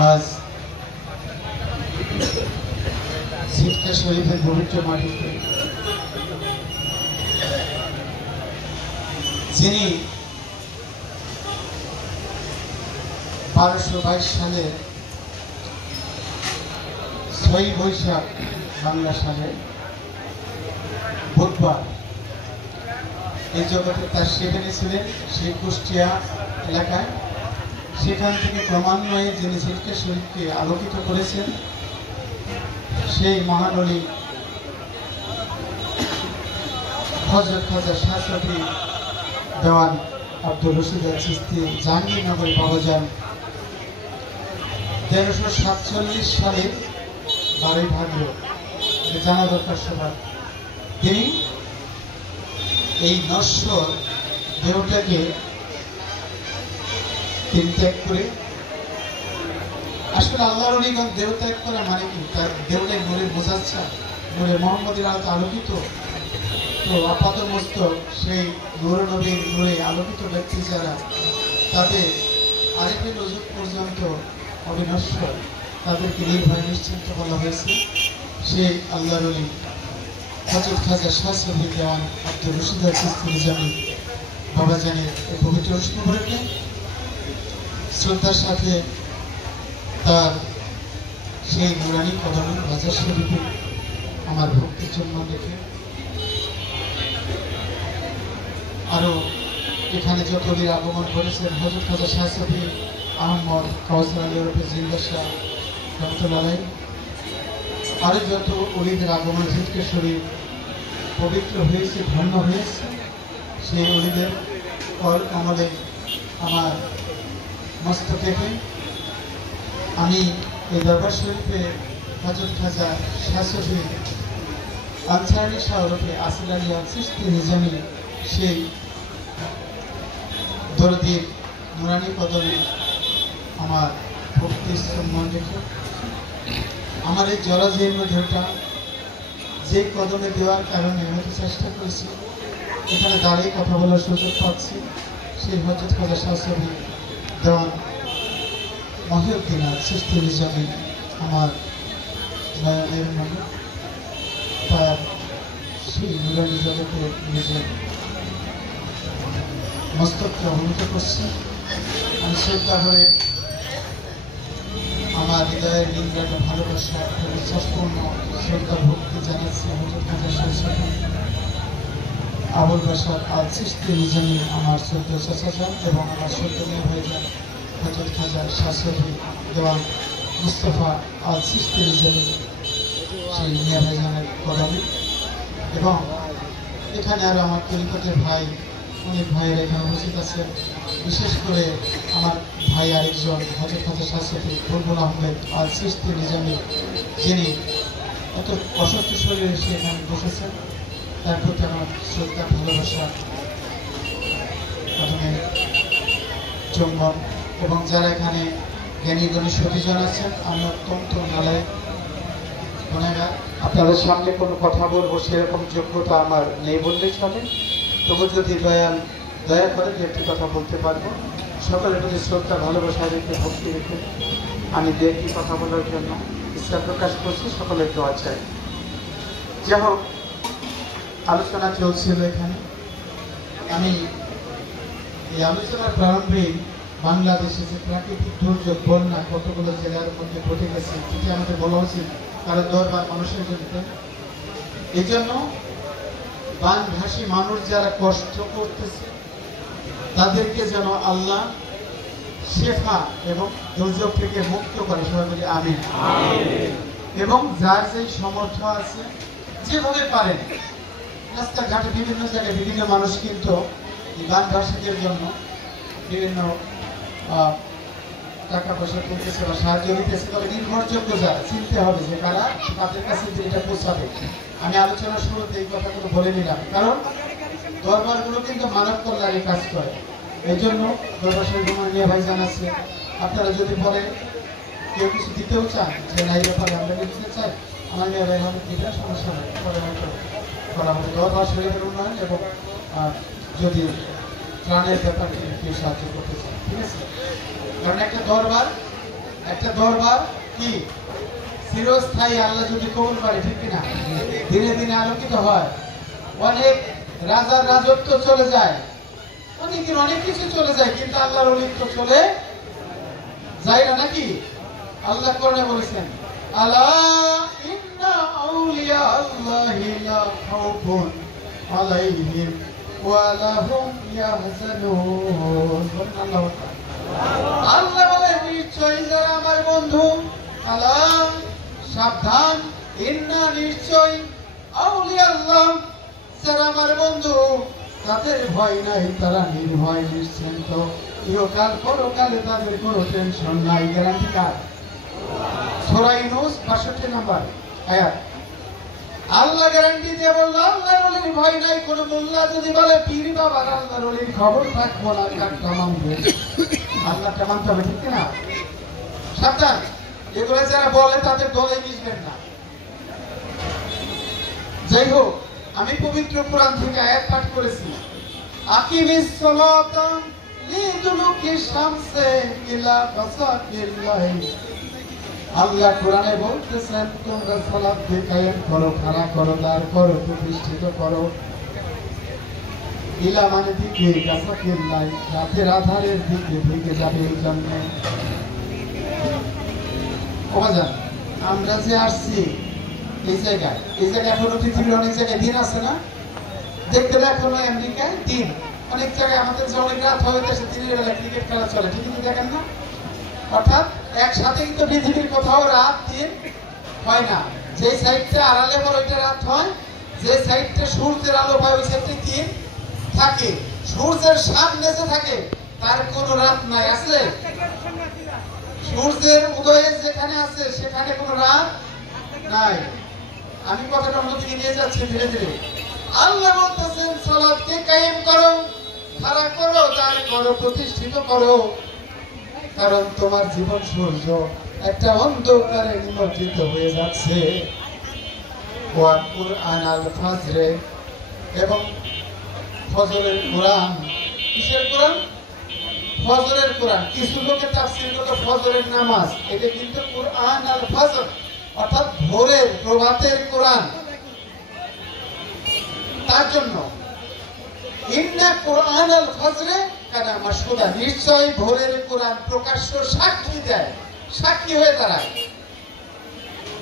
আজ সিটকা শরীফের পবিত্র মাটিতে যিনি 1222 সালে 6 বৈশাখ বাংলা সালে বুধবার এই জগতে তার সেখানে ছিলেন সেই কুষ্টিয়া এলাকায়। সেখান থেকে ক্রমান্বয়ে যিনি সিটকা শরীফকে আলোকিত করেছেন সেই মহানলী হযরত খাজা শাহ শফি দেওয়ান আব্দুল রশিদ আল চিশতি জাহাঙ্গীরনগরে পাওয়া যান 1347 সালে 12 ভাদ্র, জানা দরকার সবার। তিনি এই নশ্বর দেহটাকে তিনি ত্যাগ করে, আসলে আল্লাহর অলিগণ দেহ ত্যাগ করা মানে কি? তার দেহটাই নূরে বোঝাচ্ছা, নূরে মোহাম্মদের আলোতে আলোকিত। তো আপাত মস্তক সেই নূর নবীর নূরে আলোকিত ব্যক্তি যারা, তাদের আরেকটি রজত পর্যন্ত অবিনশ্বর, তাদেরকে নির্ভয় নিশ্চিন্ত বলা হয়েছে। সেই আল্লাহর অলি হযরত খাজা শাহ শফি দেওয়ান আব্দুল রশিদ আল চিশতি নিজামী বাবাজানের এই পবিত্র অনুষ্ঠানগুলোকে শ্রদ্ধার সাথে তার সেই নুরানি কদমের বাজার শরীফে আমার ভক্তির জন্য রেখে আরও এখানে যত অলির আগমন করেছেন হযরত খাজা শাহ শফি আহমদ কাউসার আলী ওরফে জিন্দা শাহ রহমতুল্লাহ, আরও যত অলিদের আগমন সিটকা শরীফ পবিত্র হয়েছে, ধন্য হয়েছে, সেই অলিদের আমলে আমার মস্তকে আমি এই দরবার শরীফে হযরত খাজা শাহ শফি আনসারী শাহ ওরফে আসিল আলী আল চিশতি নিজামী সেই দরদির নুরানি কদমে আমার ভক্তির সম্মান রেখে আমার এই জরাজীর্ণ দেহটা যে কদমে দেওয়ার কারণে হয়তো চেষ্টা করেছি এখানে দাঁড়িয়ে কথা বলার সুযোগ পাচ্ছি, সেই হযরত খাজা শাহ শফি দেওয়ান মহিউদ্দিন আল চিশতি নিজামী আমার নয়নের মনে তার সেই নুরানি জগতে নিজের মস্তককে অবনত করছে। আমি শ্রদ্ধা করে আমার হৃদয়ের নিংড়াটা ভালোবাসা এবং বিশ্বাসপূর্ণ শ্রদ্ধা ভক্তি জানাচ্ছি হযরত খাজা শাহ শফি আবুল বাশার আল চিশতি নিজামী আমার শ্রদ্ধা চাচা এবং আমার শ্রদ্ধনীয় ভাইজান হযরত খাজা শাহ শফি দেওয়ান মুস্তাফা আল চিশতি নিজামী সেই মিয়া ভাইজানের কদমে, এবং এখানে আরও আমার তরিকতের ভাই অনেক ভাইয়েরা এখানে উপস্থিত আছেন। বিশেষ করে আমার ভাই আরেকজন হযরত খাজা শাহ শফি বুলবুল আহমেদ আল চিশতি নিজামী, যিনি অত অসুস্থ শরীরে এসে এখানে বসেছেন, তার প্রতি আমার শ্রদ্ধা ভালোবাসা প্রথমে চুম্বন। এবং যারা এখানে জ্ঞানী গণী সতীজন আছেন, আমি অত্যন্ত নালায়ক গুণাগার, আপনাদের সামনে কোনো কথা বলবো সেরকম যোগ্যতা আমার নেই বললেই চলে, তবু যদি দয়া করে দু একটি কথা বলতে পারবো। সকলের প্রতি শ্রদ্ধা ভালোবাসা রেখে ভক্তি রেখে আমি দু একটি কথা বলার জন্য ইচ্ছা প্রকাশ করছি, সকলের দোয়া চাই। যাই হোক, আলোচনা চলছিল এখানে। আমি এই আলোচনার প্রারম্ভে বাংলাদেশে যে প্রাকৃতিক দুর্যোগ বন্যা কতগুলো জেলার মধ্যে ঘটে গেছে, যেটি আমাদের বলা উচিত কারণ দরবার মানুষের জন্য। এই জন্য বানভাসী মানুষ যারা কষ্ট করতেছে তাদেরকে যেন আল্লাহ শেফা এবং দুর্যোগ থেকে মুক্ত করে, সবাই বলি আমিন। এবং যার যেই সামর্থ্য আছে যেভাবে পারেন, রাস্তাঘাটে বিভিন্ন জায়গায় বিভিন্ন মানুষ কিন্তু বানভাসীদের জন্য বিভিন্ন টাকা পয়সা তুলতেছে বা সাহায্য দিতেছে, তবে নির্ভরযোগ্য যারা চিনতে হবে যে কারা তাদের কাছে যে এটা পৌঁছাবে। আমি আলোচনার শুরুতে এই কথাগুলো বলে নিলাম, কারণ দরবারগুলো কিন্তু মানব কল্যাণে কাজ করে। এই জন্য দরবার শরীফ মিয়া ভাই জানাচ্ছে, আপনারা যদি বলেন কেউ কিছু দিতেও চান যে না এই ব্যাপারে আমরা দিতে চাই, আমার মিয়া ভাই হবে দিতে সমস্যা নেই, পরে হয়তো করা হবে। দরবার শরীফের উন্নয়ন এবং যদি ত্রাণের ব্যাপারে কেউ সাহায্য করতে চান, ঠিক আছে? কারণ একটা দরবার একটা দরবার কি চিরস্থায়ী, আল্লাহ যদি কবুল করে, ঠিক কিনা? দিনে দিনে আলোকিত হয়, অনেক রাজার রাজত্ব চলে যায়, অনেকের অনেক কিছু চলে যায়, কিন্তু আল্লাহর অলিত্ব চলে যায় না, নাকি? আল্লাহ কোরআনে বলেছেন, আলা ইন্না আউলিয়া আল্লাহি লা খাউফুন আলাইহিম ওয়া লা হুম ইয়াহজানুন। আল্লাহ বলে, নিশ্চয় যারা আমার বন্ধু, আলা সাবধান, ইন্না নিশ্চয়, আউলিয়া আল্লাহ যারা আমার বন্ধু, তাদের ভয় নাই, তারা নির্ভয় নিশ্চিন্ত, ইহকাল পরকালে তাদের কোনো টেনশন নাই। গ্যারান্টি কার? সূরা ইউনূস ৬২ নম্বর আয়াত। আল্লাহ গ্যারান্টি দিয়ে বলল, আল্লাহর ওলির ভয় নাই। কোন মোল্লা যদি বলে পীর বাবার আল্লাহর ওলির খবর থাকবো না, কারটা মানবে, আল্লাহটা মানতে হবে, ঠিক না? সাবধান, এগুলো যারা বলে তাদের দলে মিশবেন না। যাই হোক, আমি পবিত্র কোরআন থেকে আয়াত পাঠ করেছি, আকিমিস সালাতা লিদুলুকি শামসি ইলা গাসাকিল লাইল। আল্লাহ কোরআনে বলতেছেন, তোমরা সালাতকে কায়েম করো, খাড়া করো, দাঁড় করো, প্রতিষ্ঠিত করো, ইলা মানে দিকে, গাসাকিল লাইল রাতের আধারের দিকে দিকে যাবে। এই জন্য ওবাজান, আমরা যে আসছি এই জায়গায় এখনো পৃথিবীর অনেক জায়গায় দিন আছে না? দেখতে এখনো আমেরিকায় দিন, অনেক জায়গায় আমাদের যে অনেক রাত হয়ে গেছে, দিনের বেলা ক্রিকেট খেলা চলে, ঠিক আছে? দেখেন না? অর্থাৎ একসাথে কিন্তু পৃথিবীর কোথাও রাত দিন হয় না। যে সাইডটা আড়ালে পর ওইটা রাত হয়, যে সাইডটা সূর্যের আলো পায় ওই সাইডটা দিন থাকে। সূর্যের সামনে যে থাকে তার কোনো রাত নাই, আছে? সূর্যের উদয়ে যেখানে আছে সেখানে কোনো রাত নাই। আমি কথাটা অন্যদিকে নিয়ে যাচ্ছি ধীরে ধীরে। আল্লাহ বলতেছেন, সালাতকে কায়েম করো, খাড়া করো, দাঁড় করো, প্রতিষ্ঠিত করো, কারণ তোমার জীবন সূর্য একটা অন্ধকারে নিমজ্জিত হয়ে যাচ্ছে। ওয়া কুরআন আল ফাজরে, এবং ফজরের কোরআন। কিসের কোরআন? ফজরের কোরআন। কিছু লোকে তাফসীর করে ফজরের নামাজ, এটা কিন্তু কুরআন আল ফজর, অর্থাৎ ভোরের প্রভাতের কোরআন। তার জন্য ইন্না কুরআন আল ফজরে কানা মাশহুদা, নিশ্চয় ভোরের কোরআন প্রকাশ্য সাক্ষী দেয়, সাক্ষী হয়ে দাঁড়ায়।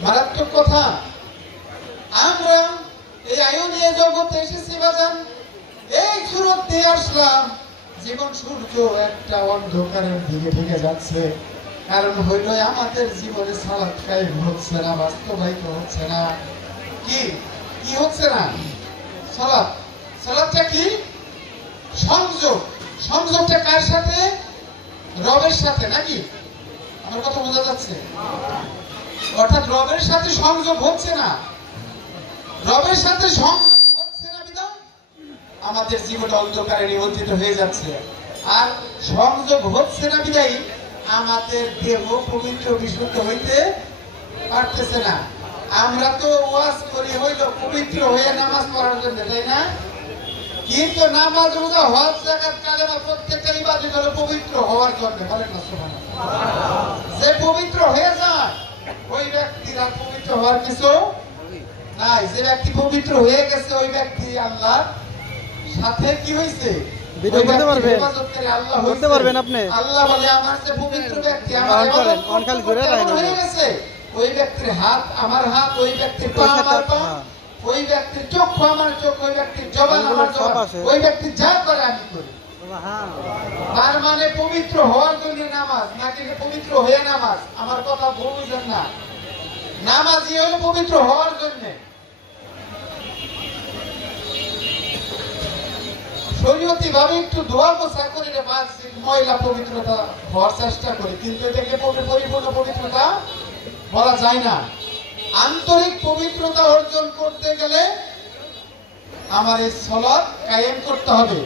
মারাত্মক কথা। আমরা এই আয়নীয় জগতে এসেছি বাজান, এই সুরত দিয়ে আসলাম, জীবন সূর্য একটা অন্ধকারের দিকে ঢেকে যাচ্ছে। কারণ হইল আমাদের জীবনে সালাত কায়েম হচ্ছে না, বাস্তবায়িত হচ্ছে না। কি কি হচ্ছে না? সালাত। সালাতটা কি? সংযোগ। সংযোগটা কার সাথে? রবের সাথে, নাকি? আমার কথা বোঝা যাচ্ছে? অর্থাৎ রবের সাথে সংযোগ হচ্ছে না। রবের সাথে সংযোগ হচ্ছে না বিধান আমাদের জীবন অন্ধকারে নিমজ্জিত হয়ে যাচ্ছে। আর সংযোগ হচ্ছে না বিধাই আমাদের দেহ পবিত্র বিশুদ্ধ হইতে পারতেছে না। আমরা তো ওয়াজ করি হইল পবিত্র হয়ে নামাজ পড়ার জন্য, তাই না? কিন্তু নামাজ, রোজা, হজ, যাকাত, কালেমা প্রত্যেকটা ইবাদত হলো পবিত্র হওয়ার জন্য। বলেন না সুবহানাল্লাহ। যে পবিত্র হয়ে যায় ওই ব্যক্তির আর পবিত্র হওয়ার কিছু নাই। যে ব্যক্তি পবিত্র হয়ে গেছে ওই ব্যক্তি আল্লাহর সাথে কি হইছে? আল্লাহ বলে, আমার যে পবিত্র ব্যক্তি, আমার হয়ে গেছে, ওই ব্যক্তির হাত আমার হাত, ওই ব্যক্তির পা আমার পা, ওই ব্যক্তির চক্ষু আমার চক্ষু, ওই ব্যক্তির জবান আমার জবান, ওই ব্যক্তি যা করে আমি করি। তার মানে পবিত্র হওয়ার জন্য নামাজ, নাকি পবিত্র হয়ে নামাজ? আমার কথা বুঝবেন না। নামাজই হলো পবিত্র হওয়ার জন্য। শরীয়তি ভাবে একটু দোয়া মোছা করি, ময়লা পবিত্রতা হওয়ার চেষ্টা করি, কিন্তু এটাকে পরিপূর্ণ পবিত্রতা বলা যায় না। আন্তরিক পবিত্রতা অর্জন করতে গেলে আমার এই সালাত কায়েম করতে হবে।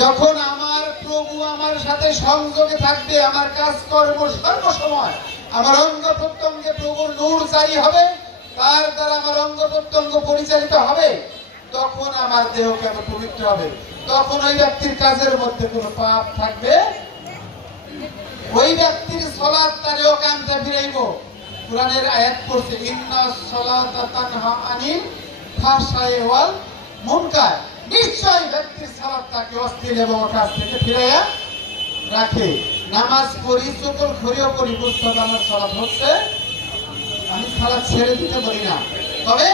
যখন আমার প্রভু আমার সাথে সংযোগে থাকবে, আমার কাজ কর্ম সর্বসময় আমার অঙ্গ প্রত্যঙ্গে প্রভুর নূর জারি হবে, তার দ্বারা আমার অঙ্গ প্রত্যঙ্গ পরিচালিত হবে, তখন আমার দেহ কেমন পবিত্র হবে। তখন ওই ব্যক্তির কাজের মধ্যে কোনো পাপ থাকবে ওই ব্যক্তির সালাত তারেও কানতে ফিরাইব। কোরআনের আয়াত পড়ছে ইন্নাস সালাতা তানহা আনিল ফাহশাই ওয়াল মুনকার। নিশ্চয় ব্যক্তির সালাত তাকে অশ্লীল এবং অকাজ থেকে ফিরাইয়া রাখে। নামাজ পড়ি, সকল ঘরেও পড়ি, বুঝতে হবে আমার সালাত হচ্ছে, আমি সালাত ছেড়ে দিতে বলি না। তবে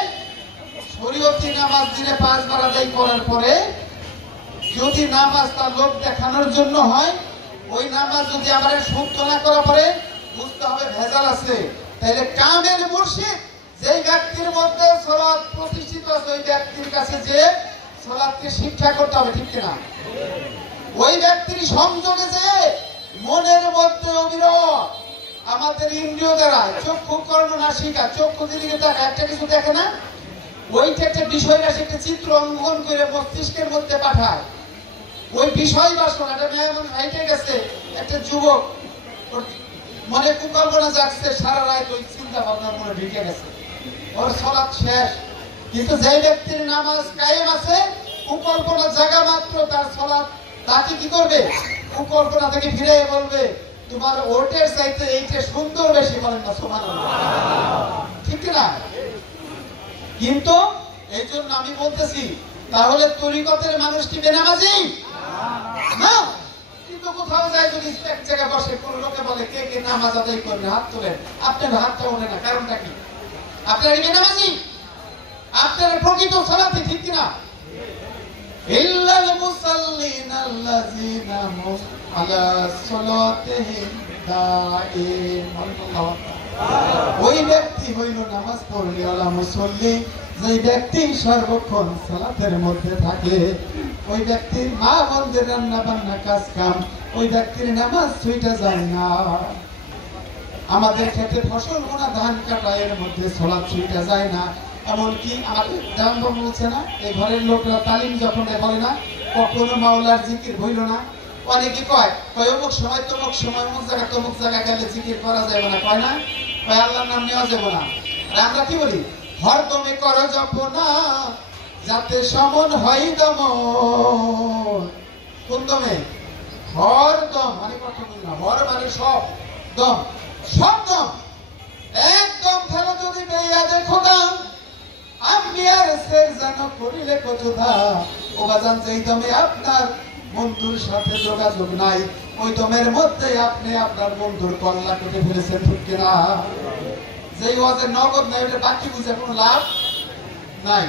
শরীয়তি নামাজ দিনে 5 বার আদায় করার পরে যদি নামাজ তার লোক দেখানোর জন্য হয়, ওই নামাজ যদি আমাদের শুদ্ধ না করা পরে বুঝতে হবে ভেজাল আছে। তাইলে কামেল মুর্শিদ যেই ব্যক্তির মধ্যে সালাত প্রতিষ্ঠিত আছে, ওই ব্যক্তির কাছে যে সালাতকে শিক্ষা করতে হবে, ঠিক কিনা? ওই ব্যক্তির সংযোগে যে মনের মধ্যে অবিরত আমাদের ইন্দ্রিয় দ্বারা চক্ষু কর্ণ নাসিকা, চক্ষু যেদিকে তাকায় একটা কিছু দেখে না, ওইটা একটা বিষয় রাশি একটা চিত্র অঙ্কন করে মস্তিষ্কের মধ্যে পাঠায়। ওই বিষয় বাসনাটা মেয়ে হাইটে গেছে, একটা যুবক মনে কুকল্পনা জাগছে, সারা রাত ওই চিন্তা ভাবনার মনে ঢুকে গেছে, ওর সালাত শেষ। কিন্তু যে ব্যক্তির নামাজ কায়েম আছে, কুকল্পনা জাগা মাত্র তার সালাত তাকে কি করবে? কুকল্পনা থেকে ফিরে বলবে তোমার ওটের চাইতে এইটা সুন্দর বেশি, বলেন না সুবহানাল্লাহ, ঠিক না? কিন্তু এই জন্য আমি বলতেছি, তাহলে তরিকতের মানুষ কি বেনামাজি না? কিন্তু কোথাও যায় যদি এক জায়গায় বসে, কোন লোকে বলে কে কে নামাজ আদায় করবে, হাত তোলেন, আপনার হাতটা ওঠে না, কারণটা কি? আপনার বেনামাজি, আপনার প্রকৃত সালাতে, ঠিক কিনা? ইল্লাল মুসাল্লিন আল্লাযিনা হুম আলা সালাতিহিম দাঈমুন। ওই ব্যক্তি হইল নামাজ পড়লে আলা মুসল্লি, যে ব্যক্তি সর্বক্ষণ সালাতের মধ্যে থাকে, ওই ব্যক্তির মা বোনদের রান্না বান্না কাজ কাম, ওই ব্যক্তির নামাজ ছুটে যায় না। আমাদের ক্ষেত্রে ফসল বোনা ধান কাটা, এর মধ্যে সালাত ছুটে যায় না। এমনকি আমাদের দাম বলছে না, এই ঘরের লোকরা তালিম যখন বলে না কখনো মাওলার জিকির হইল না, অনেকে কয় অমুক সময় তমুক সময় অমুক জায়গা তমুক জায়গা গেলে জিকির করা যাবে না, কয় না, কয় আল্লাহর নাম নেওয়া যাবে না। আর আমরা কি বলি? হরদমে করো জপনা যাতে সমন হয় দমন। কোন দমে? হরদম মানে কথা বলি না, হর মানে সব, দম সব দম, একদম ফেলো যদি বেয়া দেখো দাম, আমি আর সের জানো করিলে কতদা। ও বাজান, যেই দমে আপনার বন্ধুর সাথে যোগাযোগ নাই, ওই দমের মধ্যে আপনি আপনার বন্ধুর কল্লা কেটে ফেলেছেন, ঠিক কিনা? যেই ওয়াজের নগদ নাই, ওটা বাকি বুঝে কোনো লাভ নাই।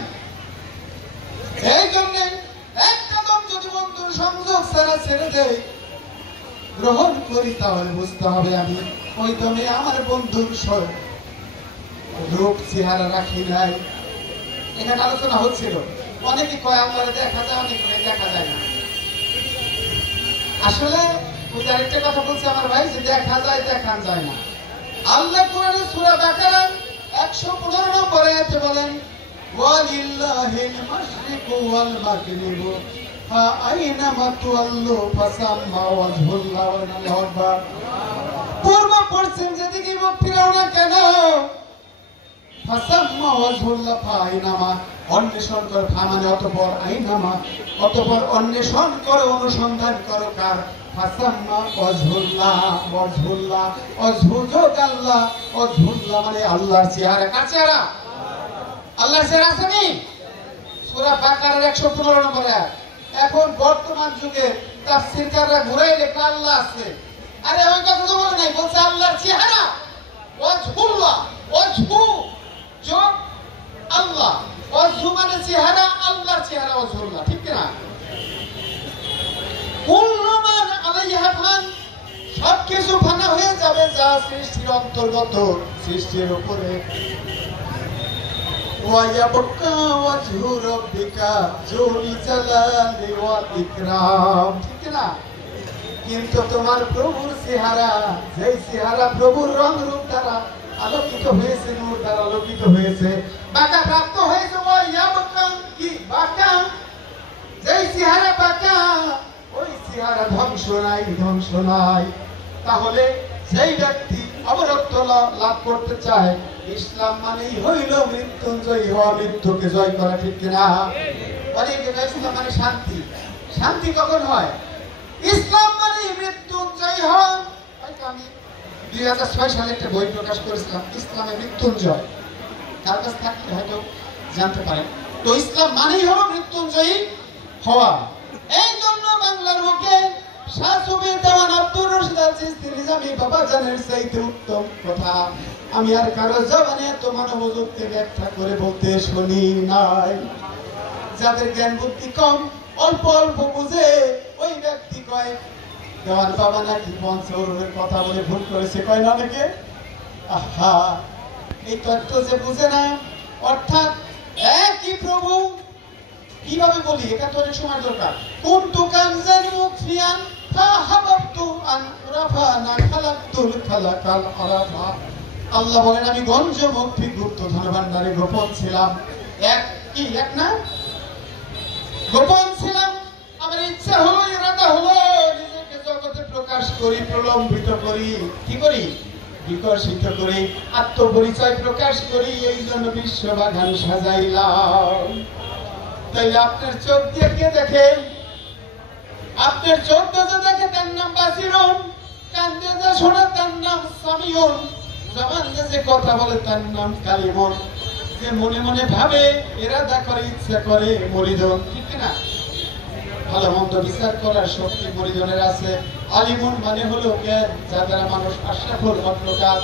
এই জন্য একটা দম যদি বন্ধুর সংযোগ ছাড়া ছেড়ে দেয়, গ্রহণ করি, তাহলে বুঝতে হবে আমি ওই দমে আমার বন্ধুর রূপ চেহারা রাখি নাই। এখানে আলোচনা হচ্ছিল, অনেকে কয় আল্লাহরে দেখা যায়, অনেকে দেখা যায় না। আসলে ওই আরেকটা কথা বলছে আমার ভাই, যে দেখা যায় দেখা যায় না। আল্লাহ কোরআনে সূরা বাকারা 115 নম্বর আয়াতে বলেন ওয়ালিল্লাহিল মাশরিকু ওয়াল মাগরিবু ফাআইনামা তুওয়াল্লু ফাসাম্মা ওয়াজহুল্লাহ ওয়াল্লাহু আকবার। পূর্ব পশ্চিম যেদিকে মুখ ফিরাও না কেন, ফাসাম্মা ওয়াজহুল্লাহ ফাআইনামা, অন্বেষণ করো, ফা মানে অতঃপর, আইনামা অতঃপর অন্বেষণ করো, অনুসন্ধান করো, কার? ফাসাম্মা ওয়াজহুল্লাহ, ওয়াজহুল্লাহ ওয়াজহুজুক আল্লাহ, ওয়াজহুল্লাহ মানে আল্লাহর চেহারা। কার চেহারা? আল্লাহর চেহারা আছে নি? সূরা বাকারার 115 নম্বর আয়াত। এখন বর্তমান যুগে তাফসীরকাররা ঘুরাই লেখা আল্লাহ আছে, আরে ওই কথা তো বলে নাই, বলছে আল্লাহর চেহারা, ওয়াজহুল্লাহ, ওয়াজহু যোগ আল্লাহ, ওয়াজহু মানে চেহারা, আল্লাহর চেহারা ওয়াজহুল্লাহ, ঠিক না? কুল্লু মান আলাইহা ফান, সবকিছু ফানা হয়ে যাবে যা সৃষ্টির অন্তর্গত, সৃষ্টির উপরে। ওয়ায়াবকা ওয়াজহু রাব্বিকা যুল জালালি ওয়াল ইকরাম, ঠিক না? কিন্তু তোমার প্রভুর চেহারা, যেই চেহারা প্রভুর রং রূপ দ্বারা আলোকিত হয়েছে, নূর দ্বারা আলোকিত হয়েছে, বাঁকা প্রাপ্ত হয়েছে, ওয়ায়াবকা কি বাঁকা, যেই চেহারা বাঁকা, ওই চেহারা ধ্বংস নাই, ধ্বংস নাই। তাহলে সেই ব্যক্তি অমরত্ব লাভ করতে চায়, ইসলাম মানেই হইল মৃত্যুঞ্জয়ী হওয়া, মৃত্যুকে জয় করা, ঠিক কিনা? অনেকে ইসলাম মানে শান্তি। শান্তি কখন হয়? ইসলাম মানে মৃত্যুঞ্জয় হন। আমি 2006 সালে একটা বই প্রকাশ করেছিলাম, ইসলামে মৃত্যুঞ্জয়, তার কাছে থাকলে হয়তো জানতে পারেন। তো ইসলাম মানেই হলো মৃত্যুঞ্জয়ী হওয়া। এই জন্য বাংলার মুখে শাহ সুফি দেওয়ান আব্দুর রশিদ আল চিশতি নিজামী বাবা জানের চাইতে উত্তম কথা আমি আর কারো জবানে এত মানবযুক্তি ব্যাখ্যা করে বলতে শুনি নাই। যাদের জ্ঞান বুদ্ধি কম, অল্প অল্প বুঝে, ওই ব্যক্তি কয় দেওয়ান বাবা নাকি পঞ্চরূপের কথা বলে ভুল করেছে, কয় না অনেকে। আহা, এই তত্ত্ব যে বুঝে না, অর্থাৎ একই প্রভু, কিভাবে বলি, এটা তো অনেক সময় দরকার। কুনতু কানজান মুখফিয়ান ফাহাবাবতু আন রাফানা খালাকতুল খালাকাল আরাফা। আল্লাহ বলেন আমি গঞ্জ মুখফি গুপ্ত ধনভাণ্ডারে গোপন ছিলাম। এক না, গোপন ছিলাম। আমার ইচ্ছা হলো, ইরাদা হলো, নিজেকে জগতে প্রকাশ করি, প্রলম্বিত করি, কি করি, বিকশিত করি, আত্মপরিচয় প্রকাশ করি। এই জন্য বিশ্ববাগান সাজাইলাম। তাইলে আপনার চোখ দিয়ে কে দেখে? আপনার চোখ দিয়ে দেখে তার নাম বাসিরুন, কান দিয়ে যে শোনে তার নাম সামিউন, জবান দিয়ে যে কথা বলে তার নাম কালিমুন, যে মনে মনে ভাবে, ইরাদা করে, ইচ্ছা করে মরিদুন, ঠিক না? ভালো মন্দ বিচার করার শক্তি মরিদনের আছে। আলিমুন মানে হলো জ্ঞান, যা দ্বারা মানুষ আশরাফুল মাখলুকাত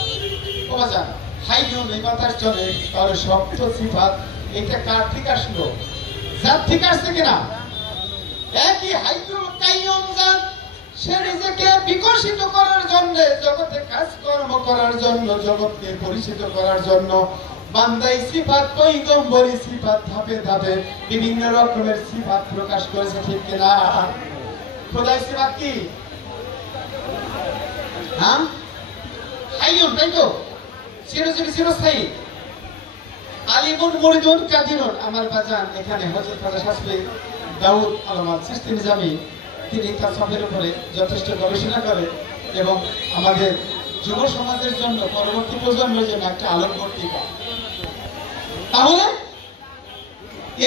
ওয়া জান হাইয়ুন, এই কথার চলে তার শব্দ সিফাত। এটা কার ঠিক আসলো? জাত ঠিক আসছে কিনা? একই হাইয়ুল কাইয়ুম জাত, সে নিজেকে বিকশিত করার জন্য, জগতে কাজকর্ম করার জন্য, জগৎকে পরিচিত করার জন্য বান্দাই সিফাত, পয়গম্বরী সিফাত, ধাপে ধাপে বিভিন্ন রকমের সিফাত প্রকাশ করেছে, ঠিক কিনা? খোদাই সিফাত কি? হ্যাঁ, হাইয়ুন, তাই তো, চিরজীবী, চিরস্থায়ী। আলিমুন, মুরিদুন, কাদিরুন। আমার বাজান এখানে হযরত খাজা শাস্ত্রী দাউদ আলমাদ চিশতি নিজামী, তিনি তাসাউফের উপরে যথেষ্ট গবেষণা করে এবং আমাদের যুব সমাজের জন্য, পরবর্তী প্রজন্মের জন্য একটা আলোকবর্তিকা। তাহলে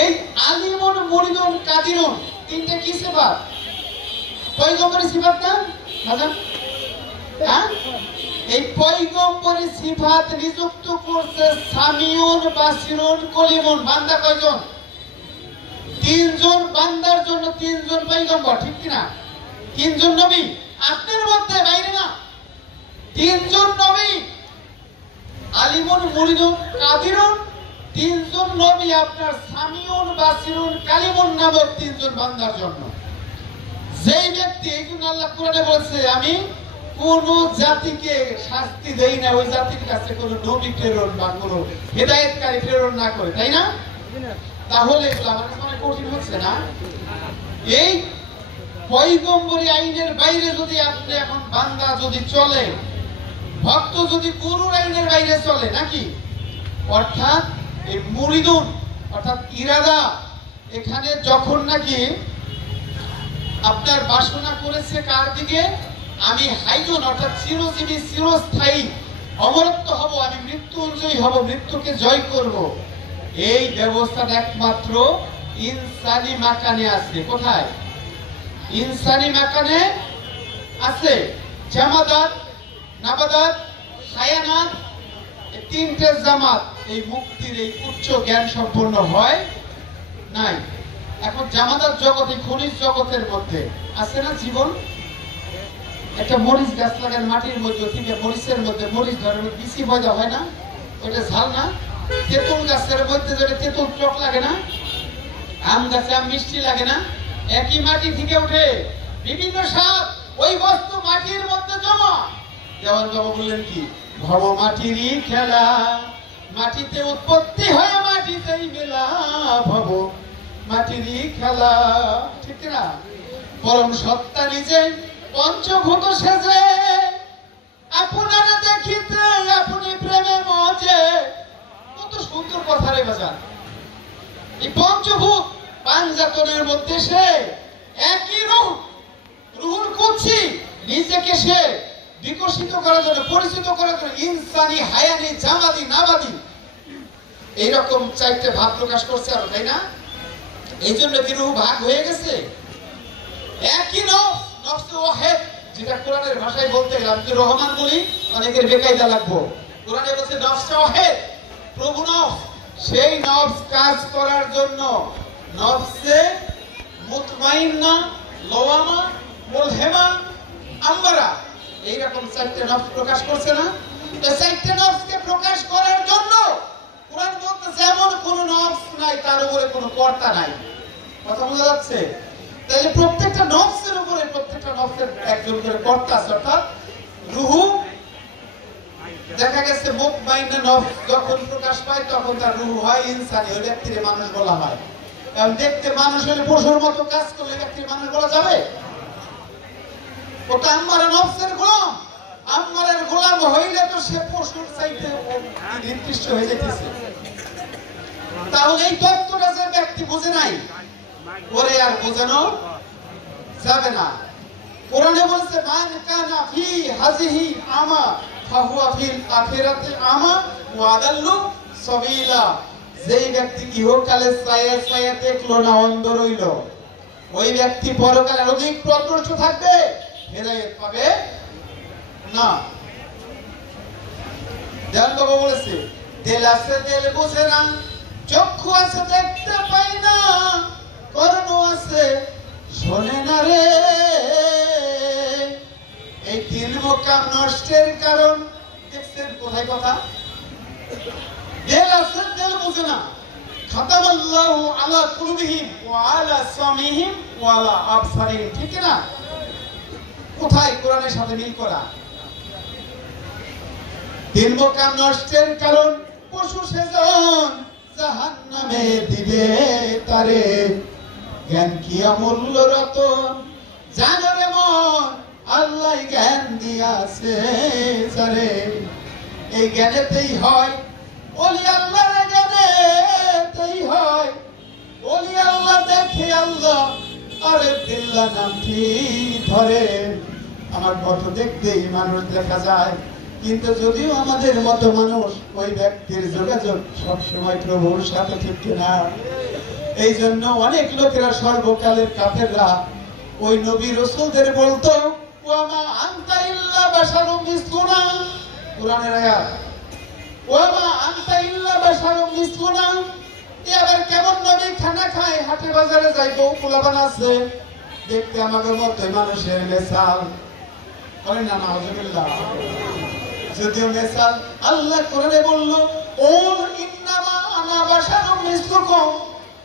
এই আলিমুন, মুরিদুন, কাদিরুন তিনটা কি সিফাত? পয়গম্বরী সিফাত না বাজান? হ্যাঁ, এই পয়গম্বরী সিফাত নিযুক্ত করছে সামিউন, বাসিরুন, কলিমুন। বান্দা কয়জন? তিনজন। বান্দার জন্য তিনজন পয়গম্বর, ঠিক কিনা? তিনজন নবী আপনার মধ্যে, বাইরে না। তিনজন নবী, আলিমুন, মুরিদুন, কাদিরুন, তিনজন নবী আপনার সামিউন, বাসিরুন, কালিমুন নামক তিনজন বান্দার জন্য। যেই ব্যক্তি, এই জন্য আল্লাহ কোরআনে বলছে আমি কোন জাতিকে শাস্তি দেই না, ওই জাতির কাছে কোন নবী প্রেরণ বা কোন হেদায়েতকারী প্রেরণ না করে, তাই না? তাহলে এগুলো আমার কাছে অনেক কঠিন হচ্ছে না? এই পয়গম্বরী আইনের বাইরে যদি আপনি এখন বান্দা যদি চলে, ভক্ত যদি গুরুর আইনের বাইরে চলে নাকি, অর্থাৎ এই মুরিদুন অর্থাৎ ইরাদা, এখানে যখন নাকি আপনার বাসনা করেছে কার দিকে, আমি হাইয়ুন অর্থাৎ চিরজীবী, চিরস্থায়ী, অমরত্ব হব, আমি মৃত্যুঞ্জয়ী হব, মৃত্যুকে জয় করব, এই ব্যবস্থাটা একমাত্র ইনসানি মাকানে আছে। কোথায়? ইনসানি মাকানে আছে। জামাদাত, নাবাদাত, হায়ানাত, এই তিনটে জামাত এই মুক্তির এই উচ্চ জ্ঞান সম্পন্ন হয় নাই। এখন জামাদাত জগতে, খনিজ জগতের মধ্যে আছে না জীবন? একটা মরিচ গাছ লাগান মাটির মধ্যে, থেকে মরিচের মধ্যে মরিচ ধরনের বিচি পয়দা হয় না? ওইটা ঝাল না? তেঁতুল গাছের মধ্যে যেটা তেঁতুল টক লাগে না? আম গাছে আম মিষ্টি লাগে না? একই মাটি থেকে উঠে বিভিন্ন স্বাদ, ওই বস্তু মাটির মধ্যে জমা। দেওয়ান বাবা বললেন কি, ভব মাটিরই খেলা, মাটিতে উৎপত্তি হয় মাটিতেই মেলা, ভব মাটিরই খেলা, ঠিক না? পরম সত্তা নিজে পঞ্চভূত সেজে, আপনার দেখিতে আপনি প্রেমে মজে। কত সুন্দর কথা রে বাজান। এই পঞ্চভূত পাঞ্জাতনের মধ্যে সে একই রূহ, রুহুল কুদসি, নিজেকে সে বিকশিত করার জন্য, পরিচিত করার জন্য ইনসানি, হায়ানি, জামাদি, নাবাদি এইরকম চারটে ভাব প্রকাশ করছে, আর তাই না? এই জন্য কি রুহ ভাগ হয়ে গেছে? একই নফস, নফসে ওয়াহিদ, যেটা কোরআনের ভাষায় বলতে গেলে আমি রহমান বলি, অনেকের বেকায়দা লাগবো। কোরআনে বলছে নফসে ওয়াহিদ, প্রভু নফস, সেই নফস কাজ করার জন্য নফসে মুতমাইন্না, লওয়ামা, মুলহিমা, আম্মারা, এইরকম চারটে নফস প্রকাশ করছে না? এই চারটে নফসকে প্রকাশ করার জন্য কোরআন বলতেছে এমন কোন নফস নাই তার উপরে কোনো কর্তা নাই। কথা বোঝা যাচ্ছে? তাহলে প্রত্যেকটা নফসের উপরে প্রত্যেকটা নফসের একজন করে কর্তা আছে, অর্থাৎ রূহ। দেখা গেছে মুতমাইন্না নফস যখন প্রকাশ পায় তখন তার রূহ হয় ইনসানি, ওই ব্যক্তির মানুষ বলা হয়। কারণ দেখতে মানুষ হলে পশুর মতো কাজ করলে ব্যক্তির মানুষ বলা যাবে? ওটা আম্মারা নফসের গোলাম। আম্মারের গোলাম হইলে তো সে পশুর চাইতে নির্দিষ্ট হয়ে যেতেছে। তাহলে এই তত্ত্বটা যে ব্যক্তি বুঝে নাই, ওরে আর বোঝানো যাবে না। কোরআনে বলছে মান কানা ফি হাযিহি আমা ফাহুয়া ফিল আখিরাতি আমা ওয়া আদাল্লু সাবিলা। যেই ব্যক্তি ইহকালে ছায়া ছায়া দেখলো না, অন্ধ রইল, ওই ব্যক্তি পরকালে অধিক প্রত্যক্ষ থাকবে, হেদায়েত পাবে না। দেন বাবা বলেছে দিল আছে দিল বুঝে না, চক্ষু আছে দেখতে পাই না, কর্ণ আছে শোনে না রে। এই তিন মোকাম নষ্টের কারণ দেখছেন কোথায়? কথা দিল আছে দিল বুঝে না, খাতামাল্লাহু আলা কুলুবিহিম ওয়া আলা সামিহিম ওয়া আলা আবসারিহিম, ঠিক না? কোথায় কোরআনের সাথে মিল করা? তিন মোকাম নষ্টের কারণ পশু সেজন জাহান্নামে দিবে তারে, জ্ঞান কি অমূল্য রতন জানো রে মন, আল্লাহ জ্ঞান দিয়াছে যারে। এই জ্ঞানেতেই হয় ওলি আল্লাহর জ্ঞানেতেই হয় ওলি আল্লাহ, দেখে আল্লাহ আরে বিল্লাহ নামটি ধরে। আমার মতো দেখতেই মানুষ দেখা যায়, কিন্তু যদিও আমাদের মতো মানুষ, ওই ব্যক্তির যোগাযোগ সবসময় প্রভুর সাথে ঠিক কিনা। এই জন্য অনেক লোকেরা সর্বকালের কাফেররা ওই নবী রাসূলদের বলতো ওয়ামা আনতা ইল্লা বাশারুম মিসলুনা, কোরআনের আয়াত, ওয়ামা আনতা ইল্লা বাশারুম মিসলুনা। এবার কেমন নবী খানা খায়, হাটে বাজারে যাই, বউ পোলাপান আছে, দেখতে আমাদের মতোই মানুষের মেসাল করে না, নাউযুবিল্লাহ। যদিও মেসাল আল্লাহ কোরআনে বলল ওল ইন্নামা আনা বাশারুম মিসলুকুম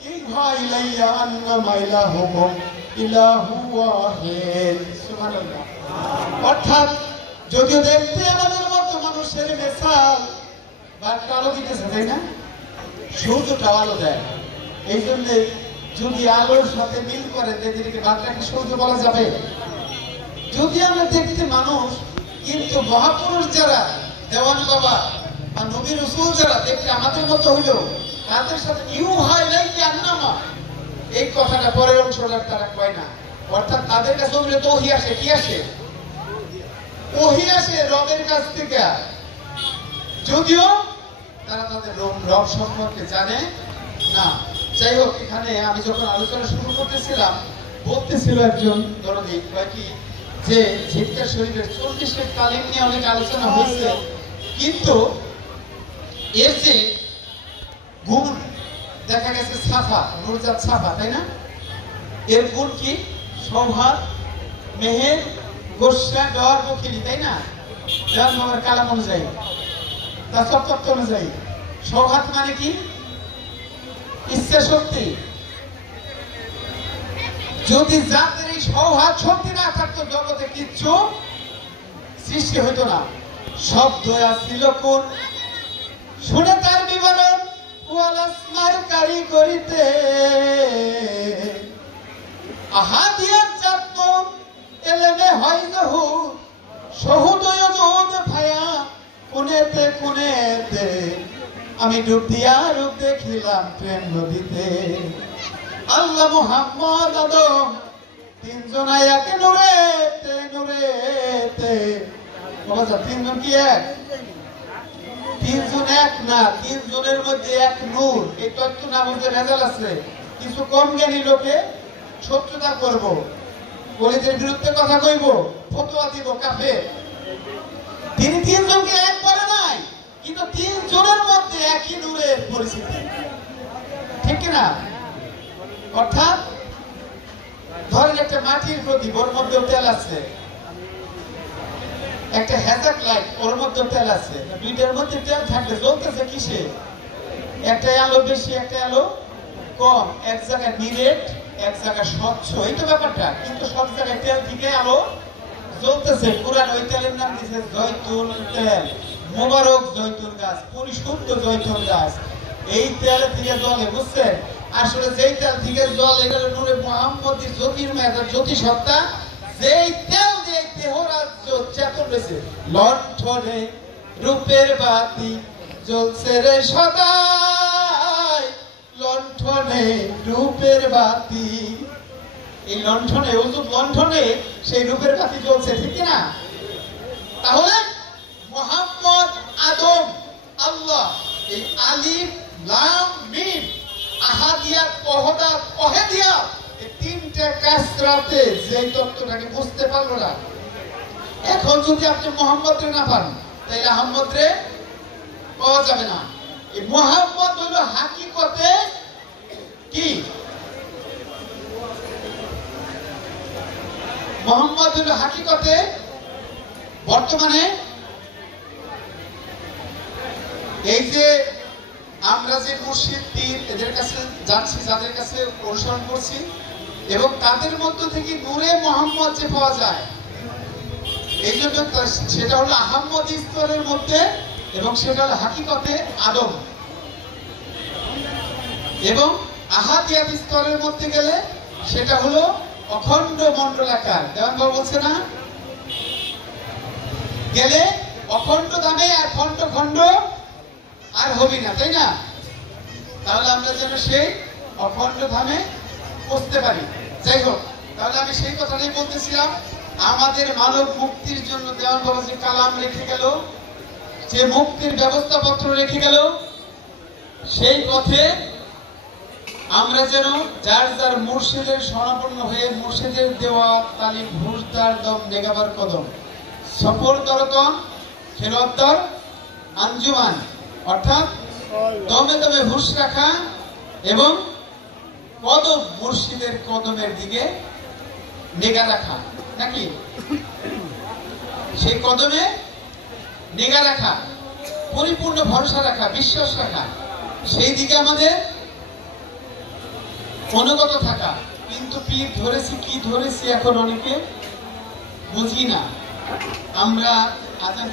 ইউহা ইলাইয়া আন্নামা ইলাহুকুম ইলাহু ওয়াহিদ। সুবহানাল্লাহ। অর্থাৎ যদিও দেখতে আমাদের মতো মানুষের মেসাল, বাটটা আলো দিতেছে, তাই না? সূর্যটা আলো দেয়, এই জন্য যদি আলোর সাথে মিল করে এদেরকে বাটটাকে সূর্য বলা যাবে? যদি আমরা দেখতে মানুষ, কিন্তু মহাপুরুষ যারা, দেওয়ান বাবা আর নবী রাসূল যারা দেখতে আমাদের মতো হইল, তাদের সাথে ইউহা ইলাইয়া আন্নামা, এই কথাটা পরের অংশটা তারা কয় না। অর্থাৎ তাদের কাছে বলে তো ওহী আসে, কি আসে? ওহী আসে রবের কাছ থেকে, যদিও তারা তাদের রব সম্পর্কে জানে না। যাই হোক, এখানে আমি যখন আলোচনা শুরু করতেছিলাম, বলতেছিল একজন দরদি কি যে জিজ্ঞাসা শরীফের 40 তালিম নিয়ে অনেক আলোচনা হয়েছে, কিন্তু এর যে গুণ দেখা গেছে সাফা, নুরজাত সাফা, তাই না? এর গুণ কি? সৌহার্দ, মেহের, গোসা, ডর, বখিলি, তাই না? জন্মের কালাম অনুযায়ী, তার তত্ত্ব অনুযায়ী সৌহার্দ মানে কি? ইচ্ছা শক্তি। যদি জাতের এই সৌহার্দ শক্তি না থাকতো, জগতে কিচ্ছু সৃষ্টি হইতো না। শব্দ আসছিল কোন, শুনে তার বিবরণ ওয়াল আসমার কারিগরিতে, আহাদিয়াত জাতম এলেমে হয় জহুর, সহুদয় জুদ ভায়া কোনেতে কোনেতে, আমি ডুব দিয়া রূপ দেখিলাম প্রেম নদীতে। আল্লাহ মুহাম্মদ আদম তিনজন একে নূরেতে নূরেতে। বাবা, তিনজন কি এক? তিনজন এক না, তিনজনের মধ্যে এক নূর। এই তত্ত্ব না বুঝতে ভেজাল আছে। কিছু কম জ্ঞানী লোকে শত্রুতা করব, ওলিদের বিরুদ্ধে কথা কইব, ফতোয়া দিব কাফের। তিনি তিনজনকে এক করে নাই, কিন্তু তিনজনের মধ্যে একই নূরের পরিস্থিতি, ঠিক কিনা? অর্থাৎ ধরেন একটা মাটির প্রদীপ, ওর মধ্যে তেল আছে, একটা হ্যাজাক লাইট, ওর মধ্যে তেল আছে, দুইটার মধ্যে তেল থাকলে জ্বলতেছে কিসে? একটা আলো বেশি, একটা আলো কম, এক জায়গায় নিরেট, এক জায়গায় স্বচ্ছ, এই তো ব্যাপারটা। কিন্তু সব জায়গায় তেল থেকে আলো জ্বলতেছে। কুরআন ওই তেলের নাম দিয়েছে জয়তুন তেল, মোবারক জয়তুন গাছ, পরিশুদ্ধ জয়তুন গাছ। এই তেল থেকে জ্বলে, বুঝছেন? আসলে যেই তেল থেকে জ্বলে এটা হলো নূরে মুহাম্মদী জ্যোতির্ময়, জ্যোতি সত্তা। যেই তেল দিয়ে দেহরাজ্য চেতন রয়েছে, লণ্ঠনে রূপের বাতি জ্বলছে রে সদাই, লণ্ঠনে রূপের বাতি। এই লণ্ঠনে, ওজুদ লণ্ঠনে সেই রূপের বাতি জ্বলছে, ঠিক কিনা? তাহলে মুহাম্মদ, আদম, আল্লাহ, এই আলিফ লাম মিম, আহাদিয়াত, ওহদাত, ওহেদিয়াত, এই তিনটা কাসরাতে যে তত্ত্বটাকে বুঝতে পারলো না, এখন যদি আপনি মুহাম্মদরে না পান, তাহলে আহমদরে পাওয়া যাবে না। এই মুহাম্মদ হলো হাকিকতে কি? মুহাম্মদ হলো হাকিকতে বর্তমানে এই যে আমরা যে মুর্শিদ পীর এদের কাছে যাচ্ছি, যাদের কাছে অনুসরণ করছি, এবং তাদের মধ্য থেকে নূরে মুহাম্মদ যে পাওয়া যায়, এই জন্য সেটা হলো আহমদী স্তরের মধ্যে, এবং সেটা হলো হাকিকতে আদম। এবং আহাদিয়াত স্তরের মধ্যে গেলে সেটা হলো অখণ্ড মণ্ডলাকার। দেওয়ানবাবু বলছে না, গেলে অখণ্ড দামে আর খণ্ড খণ্ড আর হবি না, তাই না? তাহলে আমরা যেন সেই অখণ্ড ধামে পৌঁছতে পারি। যাই হোক, তাহলে আমি সেই কথাটাই বলতেছিলাম, আমাদের মানব মুক্তির জন্য দেওয়ান বাবা যে কালাম রেখে গেল, যে মুক্তির ব্যবস্থাপত্র রেখে গেল, সেই পথে আমরা যেন যার যার মুর্শিদের শরণাপন্ন হয়ে মুর্শিদের দেওয়া তালিম ঘুষদার দম নেগাবার কদম সফর দরতন খেলোয়ার আঞ্জুমান, অর্থাৎ দমে দমে হুশ রাখা এবং কদম মুর্শিদের কদমের দিকে নিগা রাখা, নাকি? সেই কদমে নিগা রাখা, পরিপূর্ণ ভরসা রাখা, বিশ্বাস রাখা, সেই দিকে আমাদের অনুগত থাকা। কিন্তু পীর ধরেছি কি ধরেছি এখন অনেকে বুঝি না। আমরা আজান